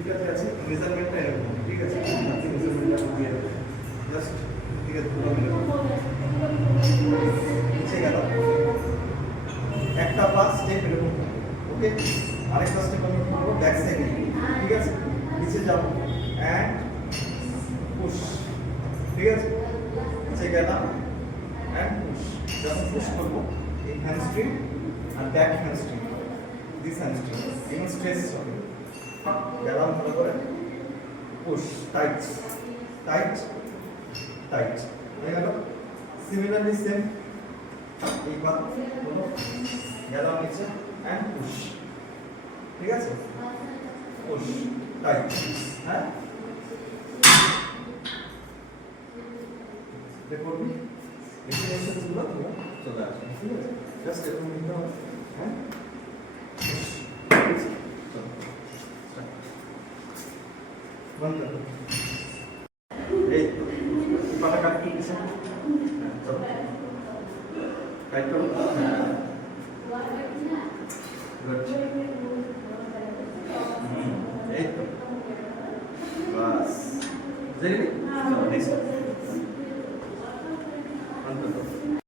ঠিক আছে মেজারমেন্টটা এরকম ঠিক আছে আপনি মেজারমেন্টটা দিয়ে জাস্ট ঠিক আছে পুরো নিচে গেল একটা পাস স্টেপ এরকম ওকে আরেকটা স্টেপ আমি করব ব্যাক সাইডে ঠিক আছে নিচে যাব এন্ড পুশ ঠিক আছে নিচে গেলাম এন্ড পুশ যখন পুশ করব এই হ্যামস্ট্রিং আর ব্যাক হ্যামস্ট্রিং দিস হ্যামস্ট্রিং এবং স্ট্রেস হবে গেলাম ভালো করে পুশ টাইট টাইট টাইট হয়ে গেল সিমিলারলি সেম এইবার হলো গেলাম নিচে এন্ড পুশ ঠিক আছে পুশ টাইট হ্যাঁ দেখো রিলেশনস গুলো চলে আসে ঠিক আছে জাস্ট এরকম নিতে হবে হ্যাঁ বন্ধ করো এই পাটা কাটতে দিছে হ্যাঁ চলো টাইট করো গুড এই তো বাস জেনে চলো নেক্সট বন্ধ করো